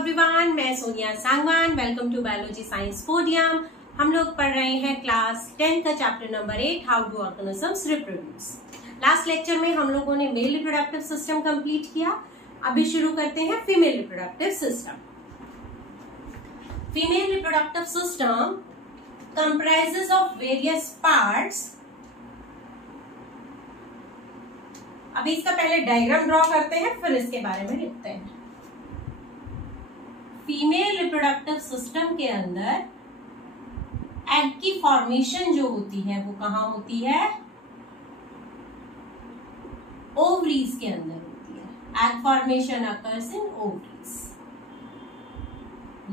Everyone, मैं Sonia Sangwan. Welcome to biology science podium. हम लोग पढ़ रहे हैं क्लास 10 का chapter number 8, how do organisms reproduce. Last lecture में हम लोगों ने मेल रिप्रोडक्टिव सिस्टम कंप्लीट किया। अभी शुरू करते हैं female reproductive system. Female reproductive system comprises of various parts. अभी इसका पहले डायग्राम ड्रॉ करते हैं, फिर इसके बारे में लिखते हैं। फीमेल रिप्रोडक्टिव सिस्टम के अंदर एग की फॉर्मेशन जो होती है वो कहाँ होती है? ओवरीज के अंदर होती है। Egg formation occurs in ovaries.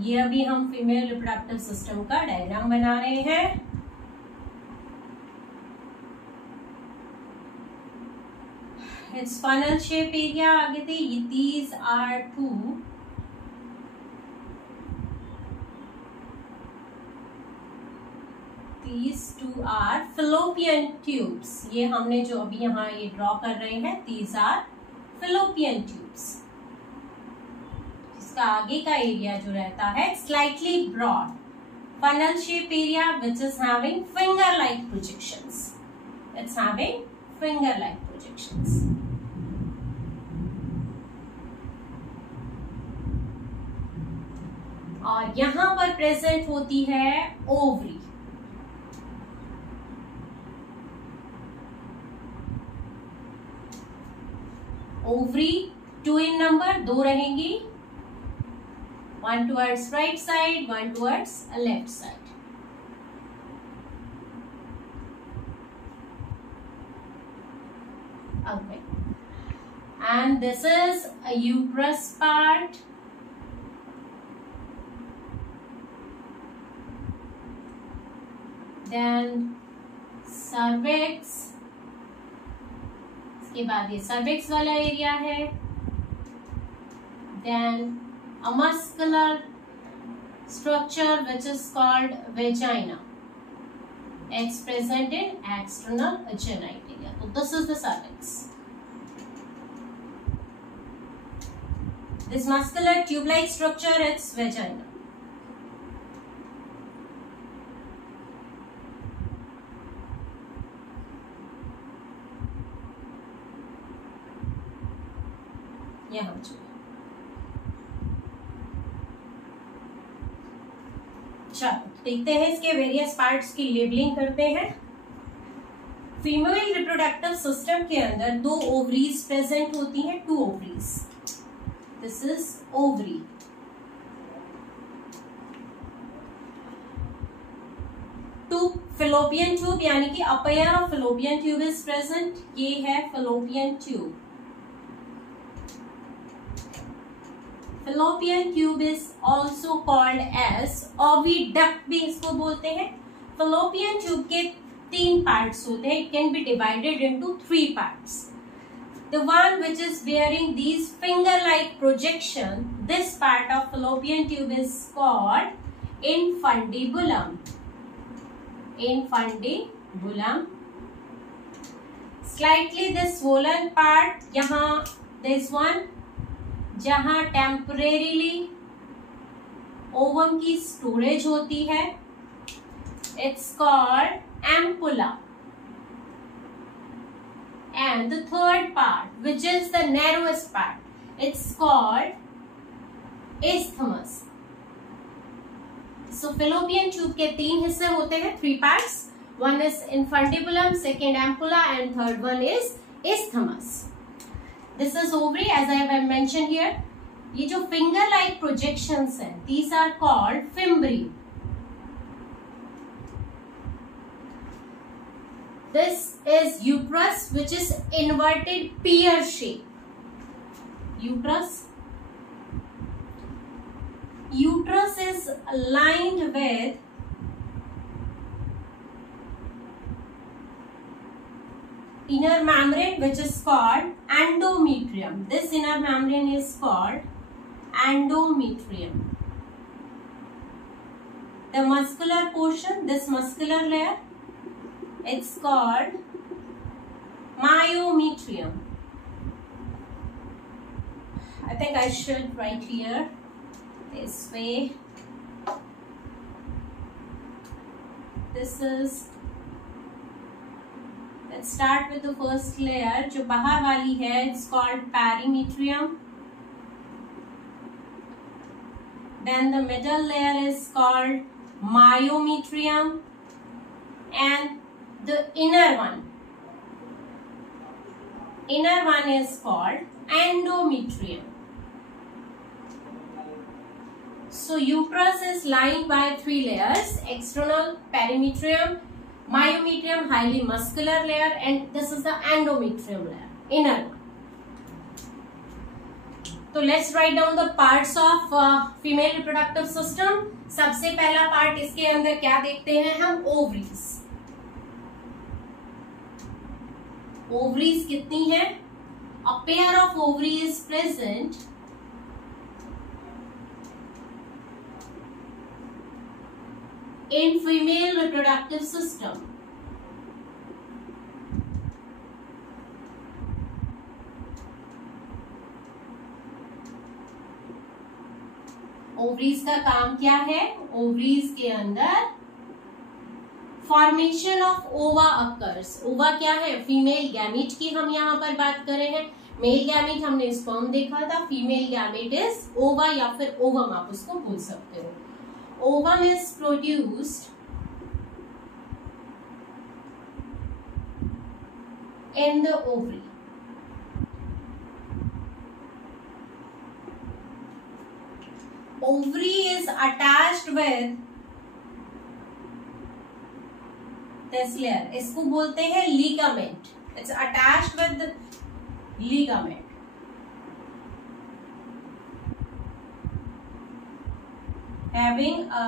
ये अभी हम फीमेल रिप्रोडक्टिव सिस्टम का डायग्राम बना रहे हैं। इट्स फनल शेप एरिया आगे थे। these are these two are fallopian tubes। ये हमने जो अभी यहाँ ये ड्रॉ कर रहे हैं, these are fallopian tubes। इसका आगे का एरिया जो रहता है slightly broad funnel shape area which is having finger like projections। It's having finger like projections। और यहां पर प्रेजेंट होती है ओवरी। ओवरी 2 इन नंबर, 2 रहेंगी। 1 towards right side, 1 towards left side. Okay, and this is a uterus part. Then cervix, इसके बाद ये cervix वाला एरिया है। Then a muscular structure which is called vagina. It's present in external genitalia। So this is the cervix। This muscular tube-like structure, it's vagina। यहाँ चलो देखते हैं इसके वेरियस पार्ट्स की लेबलिंग करते हैं। फीमेल रिप्रोडक्टिव सिस्टम के अंदर 2 ओवरीज प्रेजेंट होती हैं, 2 ovaries. This is ovary. Two fallopian tube, यानी कि a pair of fallopian tube is present. ये है fallopian tube. Fallopian tube is also called as oviduct, भी इसको बोलते हैं। Fallopian tube के 3 parts होते हैं। It can be divided into 3 parts। The one which is bearing these finger-like projection, this part of fallopian tube is called infundibulum। Infundibulum। Slightly this swollen part, यहाँ this one, जहां temporarily ovum की storage होती है, it's called ampulla. And the third part which is the narrowest part, it's called isthmus. So fallopian tube के 3 हिस्से होते हैं, 3 parts. One is infundibulum, second ampulla and third one is isthmus. This is ovary, as I have mentioned here। ये जो finger like projections हैं, these are called fimbri। This is uterus which is inverted pear shape। Uterus is lined with inner membrane which is called endometrium। This inner membrane is called endometrium। The muscular portion, this muscular layer, it's called myometrium। I think I should write here this way. This is, let's start with the first layer. जो बाहर वाली है, it's called perimetrium. Then the middle layer is called myometrium, and the inner one is called endometrium. So uterus is lined by 3 layers: external perimetrium, myometrium, highly muscular layer, and this is the endometrium layer, inner one. So let's write down the parts of female reproductive system. सबसे पहला part इसके अंदर क्या देखते हैं हम? Ovaries. Ovaries कितनी है? A pair of ovary is present in female reproductive system. Ovaries का काम क्या है? ओवरीज के अंदर फॉर्मेशन ऑफ ओवा अकर्स. ओवा क्या है? फीमेल गैमीट की हम यहाँ पर बात कर रहे हैं. मेल गैमीट हमने स्पर्म देखा था. फीमेल गैमीट इज ओवा या फिर ओवम, आप उसको बोल सकते हो. Ovum is produced in the ovary. Ovary is attached with this layer. इसको बोलते हैं ligament. It's attached with the ligament. Having a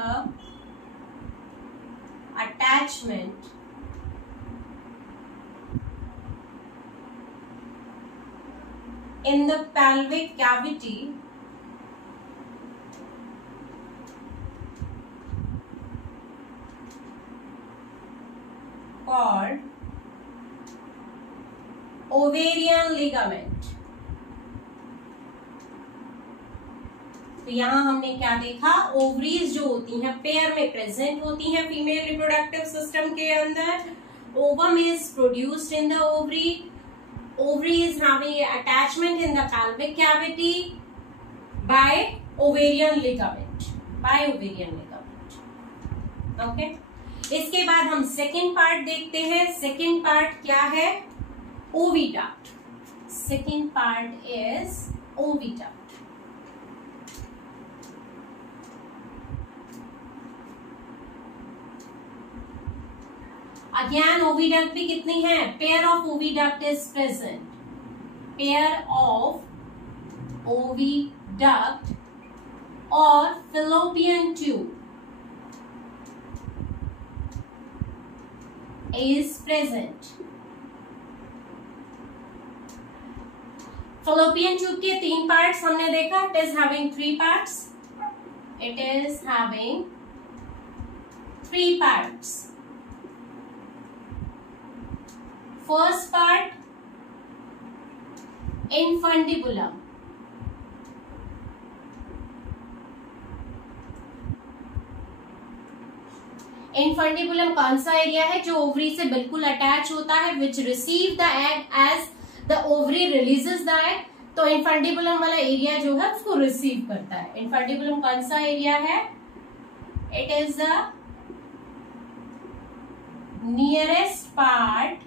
attachment in the pelvic cavity called ovarian ligament. तो यहाँ हमने क्या देखा? ओवरीज जो होती हैं पेयर में प्रेजेंट होती हैं फीमेल रिप्रोडक्टिव सिस्टम के अंदर. Ovum is produced in the ovary. Ovary is having attachment in the pelvic cavity by ovarian ligament. Okay. इसके बाद हम सेकेंड पार्ट देखते हैं. सेकेंड पार्ट क्या है? Oviduct. Second part is oviduct. Again oviduct भी कितनी है? Pair of oviduct is present. Pair of oviduct और fallopian tube is present. Fallopian tube के 3 parts हमने देखा. It is having 3 parts. It is having 3 parts. First part, infundibulum. Infundibulum कौन सा area है? जो ओवरी से बिल्कुल अटैच होता है, which receive the egg as the ovary releases the egg. तो इनफंडिबुलम वाला एरिया जो है उसको रिसीव करता है. इनफंडिबुलम कौन सा एरिया है? It is the nearest part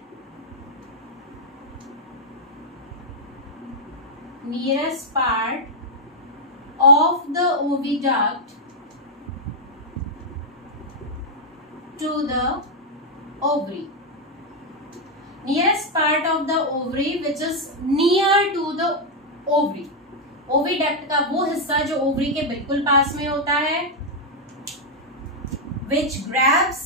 of the oviduct to the ovary. Nearest part of the ovary which is near to the ovary. Oviduct का वो हिस्सा जो ओवरी के बिल्कुल पास में होता है, which grabs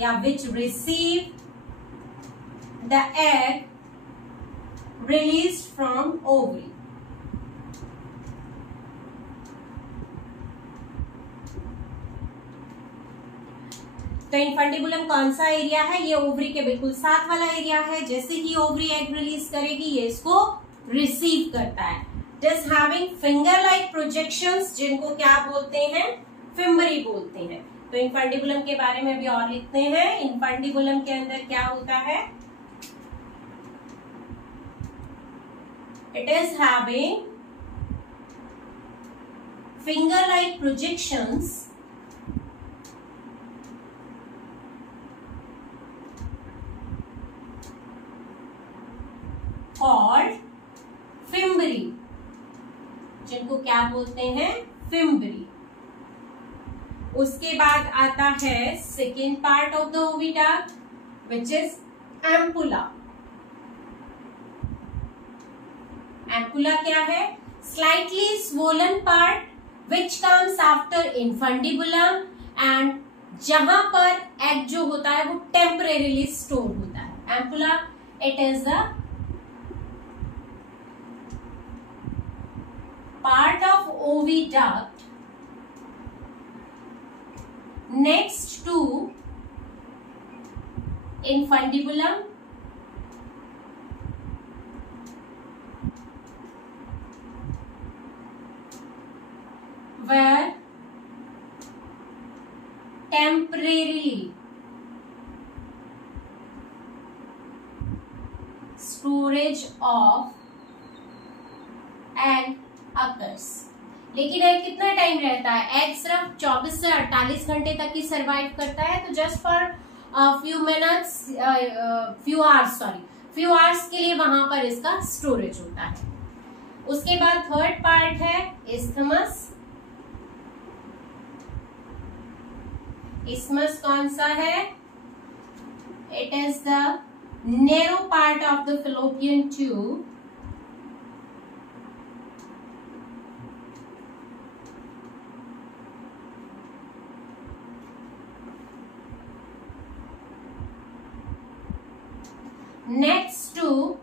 या which receive the egg released from ovary. तो इनफंडिबुलम कौन सा एरिया है? ये ओवरी के बिल्कुल साथ वाला एरिया है. जैसे ही ओवरी एग रिलीज करेगी ये इसको रिसीव करता है. It is having finger like projections, जिनको क्या बोलते हैं, फिम्बरी बोलते हैं। तो इनफंडिबुलम के बारे में भी और लिखते हैं। इनफंडिबुलम के अंदर क्या होता है, it is having finger like projections called fimbriae, जिनको क्या बोलते हैं, फिम्बरी। उसके बाद आता है second part of the oviduct which is ampulla. Ampulla क्या है, slightly swollen part which comes after infundibulum and जहां पर एग जो होता है वो टेम्परेरीली स्टोर होता है। Ampulla it is the part of oviduct next to infundibulum where temporarily storage of egg occurs. लेकिन एग कितना टाइम रहता है, एग सिर्फ 24 से 48 घंटे तक ही सरवाइव करता है। तो जस्ट फॉर फ्यू आवर्स के लिए वहां पर इसका स्टोरेज होता है। उसके बाद थर्ड पार्ट है इस्थमस। इस्थमस कौन सा है, it is the narrow part of the fallopian tube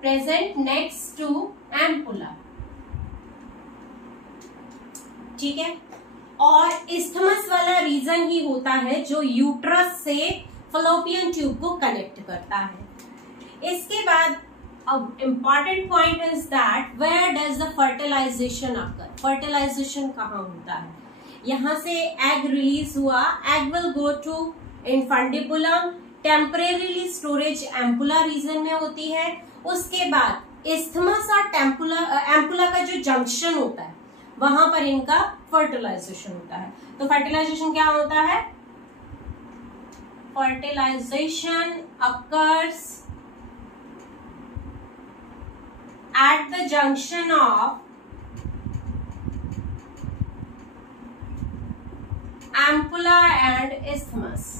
present next to ampulla। ठीक है, और इस्थमस वाला रीजन ही होता है जो यूट्रस से फलोपियन ट्यूब को कनेक्ट करता है। इसके बाद अब important point is that where does the fertilization occur. Fertilization कहाँ होता है, यहां से एग रिलीज हुआ, egg will go to infundibulum, temporarily storage ampulla region में होती है। उसके बाद इस्थमस और एम्पुला का जो जंक्शन होता है वहां पर इनका फर्टिलाइजेशन होता है। तो फर्टिलाइजेशन क्या होता है, fertilization occurs at the junction of ampulla and isthmus.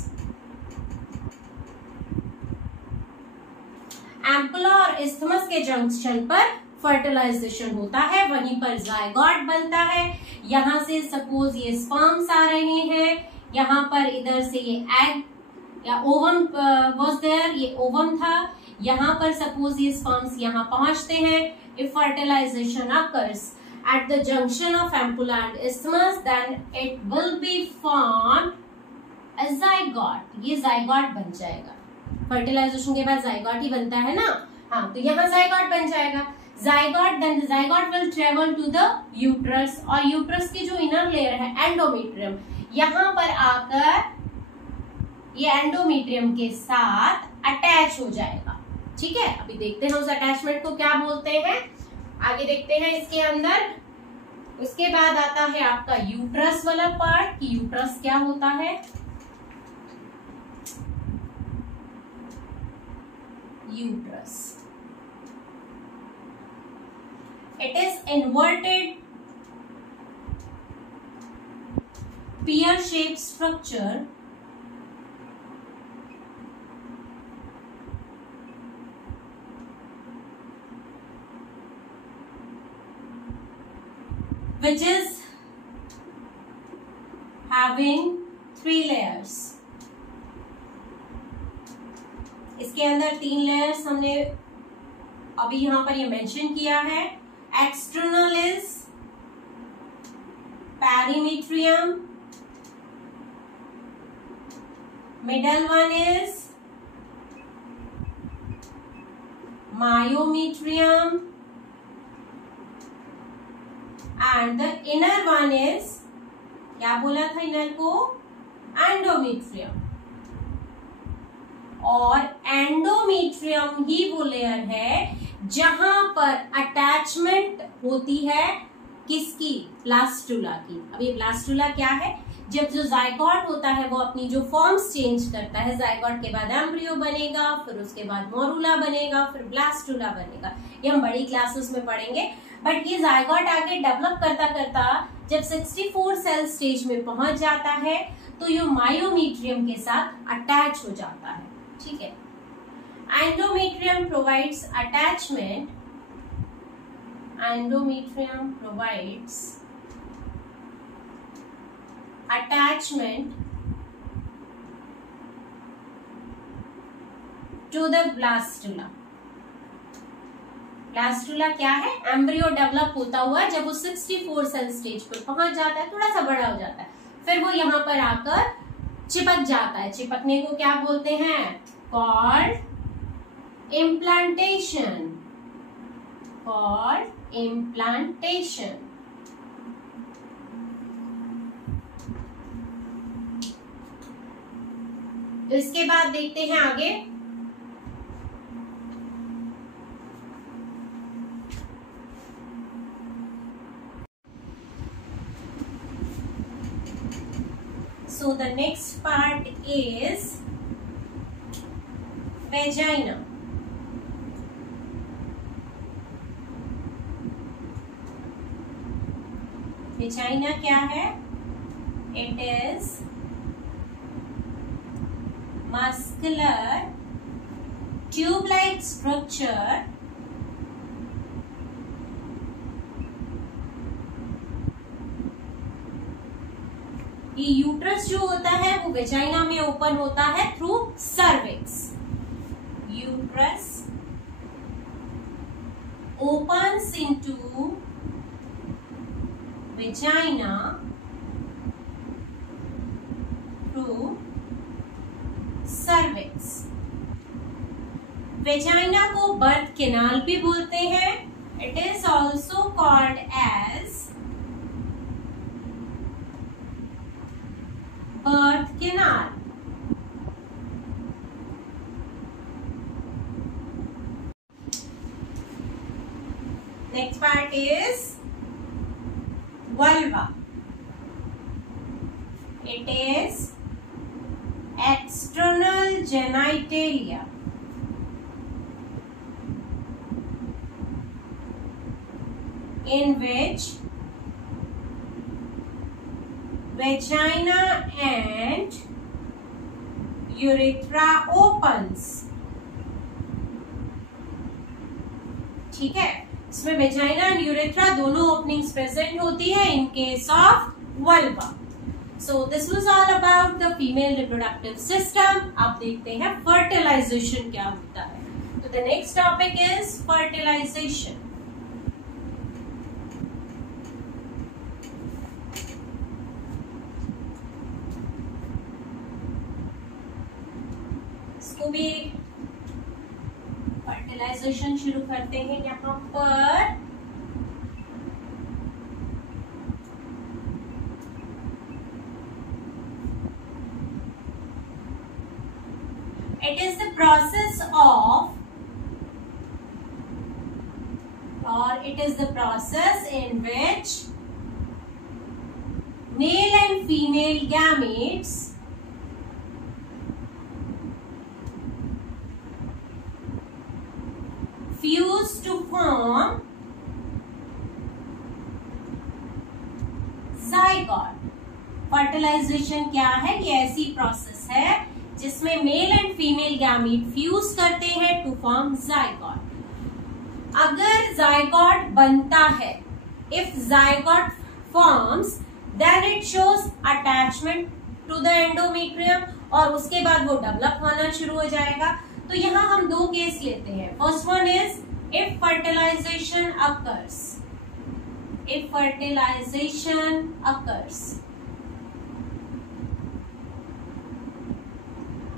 Ampulla और इस्थमस के जंक्शन पर फर्टिलाइजेशन होता है, वहीं पर जायगोट बनता है। यहां से सपोज ये स्पर्म्स आ रहे हैं, यहाँ पर इधर से ये एग या ओवम वाज देयर, ये ओवम था, यहाँ पर सपोज ये स्पर्म्स यहाँ पहुंचते हैं। If fertilization occurs at the junction of ampulla and isthmus then it will be formed as zygote. ये जायगोट बन जाएगा, फर्टिलाइजेशन के बाद जायगोट ही बनता है ना। हाँ, तो यहाँ जायगोट बन जाएगा। Zygote then the zygote will travel to the uterus, और यूट्रस की जो इनर लेयर है एंडोमेट्रियम, यहाँ पर आकर ये एंडोमेट्रियम के साथ अटैच हो जाएगा। ठीक है, अभी देखते हैं उस अटैचमेंट को क्या बोलते हैं, आगे देखते हैं इसके अंदर। उसके बाद आता है आपका यूट्रस वाला पार्ट कि यूट्रस क्या होता है। Uterus. It is inverted pear-shaped structure which is having 3 layers। इसके अंदर 3 लेयर्स हमने अभी यहां पर ये मेंशन किया है। External is perimetrium, middle one is myometrium and the inner one is, क्या बोला था इनर को, एंडोमेट्रियम। और एंडोमेट्रियम ही वो लेयर है जहां पर अटैचमेंट होती है किसकी, ब्लास्टुला की। अब ये ब्लास्टुला क्या है, जब जो जायगोट होता है वो अपनी जो फॉर्म्स चेंज करता है, जायगोट के बाद एम्ब्रियो बनेगा, फिर उसके बाद मोरूला बनेगा, फिर ब्लास्टुला बनेगा। ये हम बड़ी क्लासेस में पढ़ेंगे। बट ये जायगोट आगे डेवलप करता करता जब 64 सेल स्टेज में पहुंच जाता है तो ये मायोमेट्रियम के साथ अटैच हो जाता है। ठीक है, endometrium provides attachment, endometrium provides attachment to the blastula। Blastula क्या है, एम्ब्रियो डेवलप होता हुआ जब वो 64 सेल स्टेज पर पहुंच जाता है, थोड़ा सा बड़ा हो जाता है, फिर वो यहाँ पर आकर चिपक जाता है। चिपकने को क्या बोलते हैं, कॉल्ड इम्प्लांटेशन, कॉल्ड इम्प्लांटेशन। तो इसके बाद देखते हैं आगे, so the next part is vagina। Vagina क्या है, it is muscular tube-like structure ये यूट्रस जो होता है वो वेजाइना में ओपन होता है through cervix. Uterus opens into vagina through cervix. Vagina को बर्थ कैनाल भी बोलते हैं, it is also called as birth canal. Next part is vulva, it is external genitalia in which vagina and urethra opens। ठीक है, इसमें vagina and urethra दोनों openings present होती है in case of vulva. So this was all about the female reproductive system। अब देखते हैं fertilization क्या होता है। तो the next topic is fertilization। इसको भी fertilization शुरू करते हैं यहाँ पर। It is the process of, or it is the process in which male and female gametes fuse to form zygote। Fertilization क्या है, ये ऐसी प्रोसेस है जिसमें male and female gamete fuse करते हैं टू फॉर्म जायगोट। अगर जायगोट बनता है, if zygote forms then it shows attachment to the endometrium और उसके बाद वो डेवलप होना शुरू हो जाएगा। तो यहाँ हम दो केस लेते हैं। First one is if fertilization occurs, if fertilization occurs,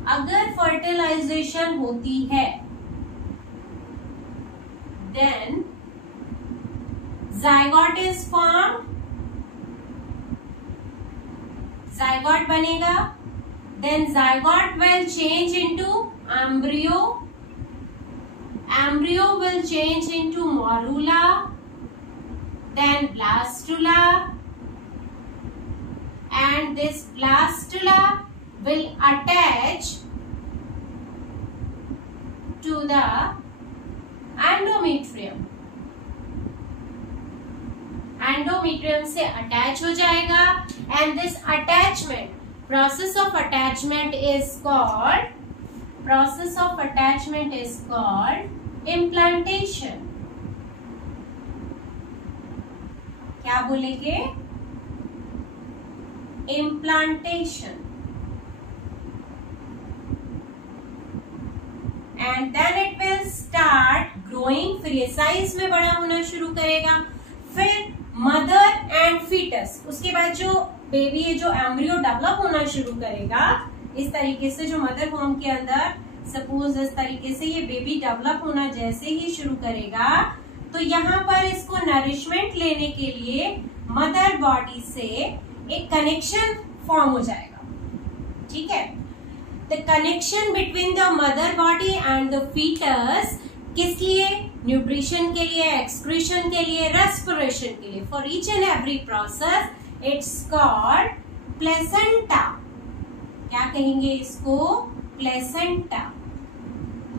अगर फर्टिलाइजेशन होती है then zygote is formed zygote बनेगा, then zygote will change into embryo, embryo will change into morula, then blastula, and this blastula will attach to the endometrium. Endometrium से attach हो जाएगा and this attachment, process of attachment is called implantation. क्या बोलेंगे? implantation. And then it will start growing. फिर ये size में बड़ा होना शुरू करेगा. फिर मदर एंड फीटस, उसके बाद जो बेबी है, जो एम्ब्रियो डेवलप होना शुरू करेगा, इस तरीके से जो मदर होम के अंदर सपोज इस तरीके से ये बेबी डेवलप होना जैसे ही शुरू करेगा, तो यहाँ पर इसको नरिशमेंट लेने के लिए मदर बॉडी से एक कनेक्शन फॉर्म हो जाएगा. ठीक है, the connection between the mother body and the fetus, किस लिए? न्यूट्रिशन के लिए, एक्सक्रीशन के लिए, रेस्पिरेशन के लिए. For each and every process it's called placenta. क्या कहेंगे इसको? प्लेसेंटा.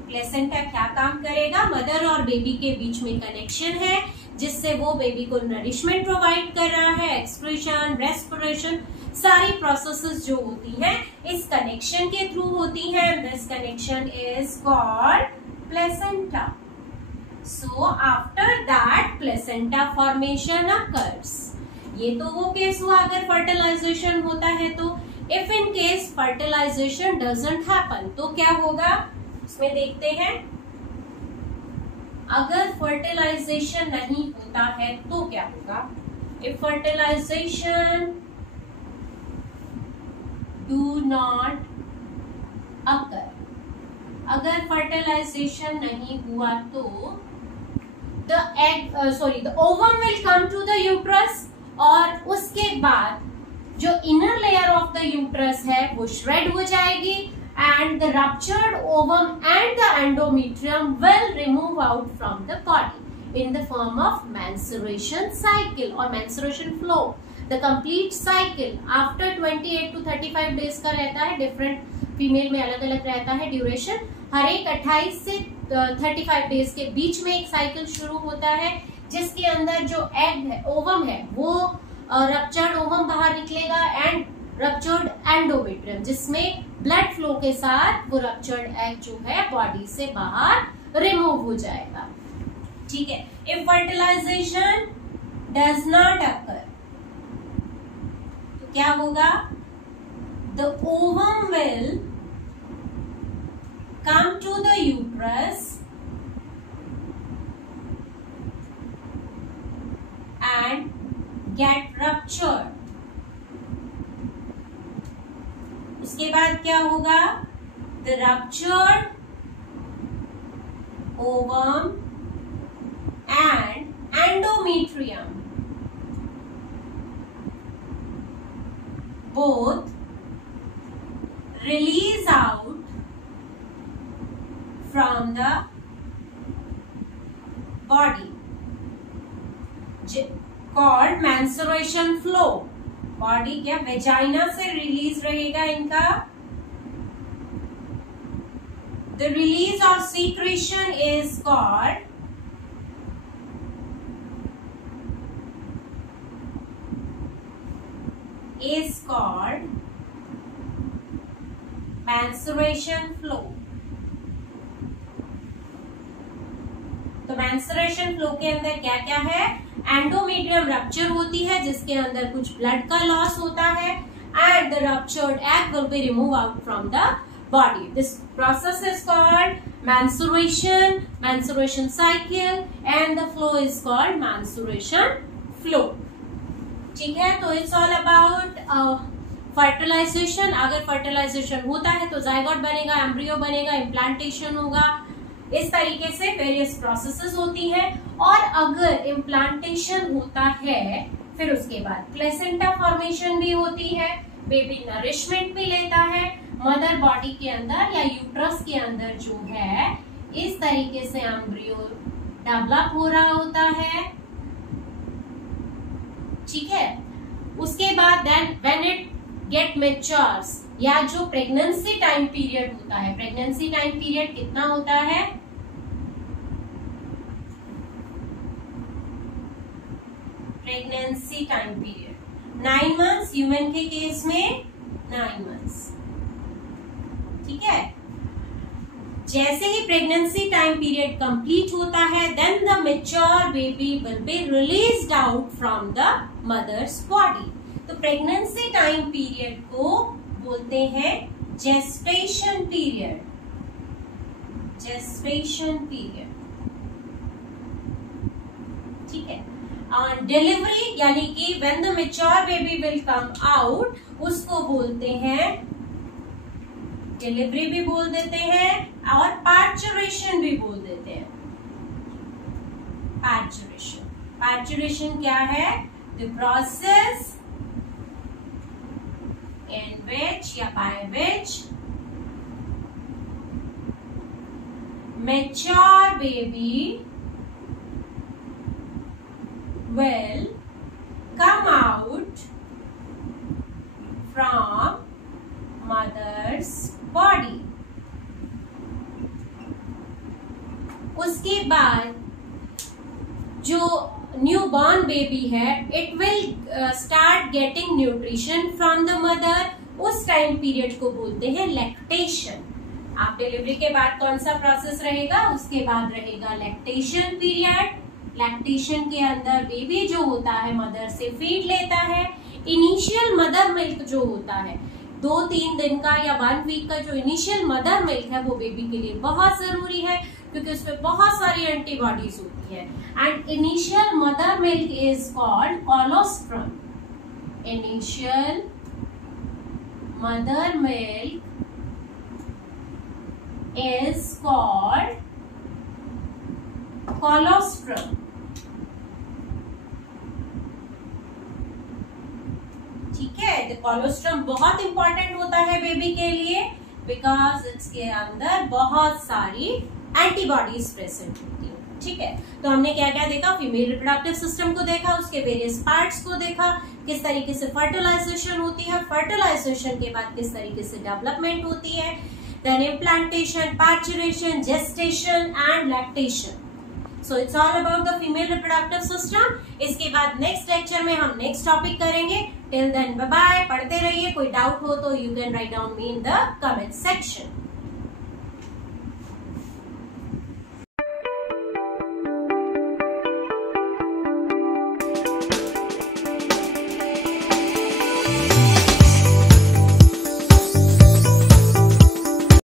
प्लेसेंटा क्या काम करेगा? मदर और बेबी के बीच में कनेक्शन है, जिससे वो बेबी को नरिशमेंट प्रोवाइड कर रहा है. एक्सक्रीशन, रेस्पिरेशन, सारी प्रोसेसेस जो होती हैं इस कनेक्शन के थ्रू होती हैं. This connection is called placenta. So after that placenta formation occurs. ये तो वो केस हुआ अगर फर्टिलाइजेशन होता है तो. If in case fertilization doesn't happen, तो क्या होगा उसमें देखते हैं. अगर फर्टिलाइजेशन नहीं होता है तो क्या होगा? If fertilization do not occur, अगर फर्टिलाइजेशन नहीं हुआ तो the ovum will come to the uterus, और उसके बाद जो inner layer of the uterus है वो श्रेड हो जाएगी and the ruptured ovum and the endometrium will remove out from the body in the form of menstruation cycle or menstruation flow. The complete cycle after 28 to 35 days का रहता है. Different female में अलग अलग रहता है ड्यूरेशन. हर एक 28 से 35 डेज के बीच में एक साइकिल शुरू होता है, जिसके अंदर जो एग है, ओवम है, वो रप्चर्ड ओवम बाहर निकलेगा एंड रप्चर्ड एंडोमेट्रियम, जिसमें ब्लड फ्लो के साथ वो रप्चर्ड एग जो है बॉडी से बाहर रिमूव हो जाएगा. ठीक है. If fertilization does not occur, तो क्या होगा? The ovum will come to the uterus and get ruptured. उसके बाद क्या होगा? The ruptured ovum and endometrium both release out from the body called menstruation flow. Body क्या वेजाइना से release रहेगा इनका. The release or secretion is called menstruation flow. तो menstruation flow के अंदर क्या क्या है? एंडोमेट्रियम रप्चर होती है, जिसके अंदर कुछ ब्लड का लॉस होता है and the ruptured egg will be remove out from the body. This process is called menstruation, menstruation cycle, and the flow is called menstruation flow. ठीक है. तो इट्स ऑल अबाउट फर्टिलाइजेशन. अगर fertilisation होता है तो zygote बनेगा, embryo बनेगा, implantation होगा. इस तरीके से वेरियस प्रोसेसेस होती है. और अगर इम्प्लांटेशन होता है फिर उसके बाद प्लेसेंटा फॉर्मेशन भी होती है. बेबी नरिशमेंट भी लेता है, मदर बॉडी के अंदर या यूट्रस के अंदर जो है इस तरीके से एम्ब्रियो डेवलप हो रहा होता है, ठीक है। उसके बाद then when it get matures, या जो प्रेगनेंसी टाइम पीरियड होता है, प्रेगनेंसी टाइम पीरियड कितना होता है, pregnancy time period 9 months, human के केस में 9 मंथ्स, ठीक है। जैसे ही प्रेगनेंसी टाइम पीरियड कंप्लीट होता है, then the mature baby will be released out from the mother's body. तो प्रेगनेंसी टाइम पीरियड को बोलते हैं जेस्टेशन पीरियड, जेस्टेशन पीरियड, ठीक है। डिलीवरी यानी कि when the mature baby will come out, उसको बोलते हैं डिलीवरी भी बोल देते हैं और पार्चुरेशन भी बोल देते हैं। पार्चुरेशन, पार्चुरेशन क्या है, द प्रोसेस in which या by which mature baby will come out from mother's body। उसके बाद जो न्यू बॉर्न बेबी है, it will start getting nutrition from the mother. उस टाइम पीरियड को बोलते हैं लैक्टेशन। आप डिलीवरी के बाद कौन सा प्रोसेस रहेगा, उसके बाद रहेगा लैक्टेशन पीरियड। लैक्टेशन के अंदर बेबी जो होता है मदर से फीड लेता है। इनिशियल मदर मिल्क जो होता है 2-3 दिन का या 1 वीक का जो इनिशियल मदर मिल्क है, वो बेबी के लिए बहुत जरूरी है क्योंकि उसमें बहुत सारी एंटीबॉडीज होती है। And initial mother milk is called colostrum. Initial mother milk is called colostrum, ठीक है। तो कोलोस्ट्रम बहुत इंपॉर्टेंट होता है बेबी के लिए बिकॉज इसके अंदर बहुत सारी एंटीबॉडीज प्रेजेंट होती है, ठीक है। तो हमने क्या क्या देखा, फीमेल रिप्रोडक्टिव सिस्टम को देखा, उसके वेरियस पार्ट्स को देखा, किस तरीके से फर्टिलाइजेशन होती है, फर्टिलाइजेशन के बाद किस तरीके से डेवलपमेंट होती है, then implantation, parturition, gestation and lactation. So it's all about the female reproductive system. इसके बाद नेक्स्ट लेक्चर में हम नेक्स्ट टॉपिक करेंगे। टिल देन बाय बाय, पढ़ते रहिए। कोई डाउट हो तो you can write down me in the comment section.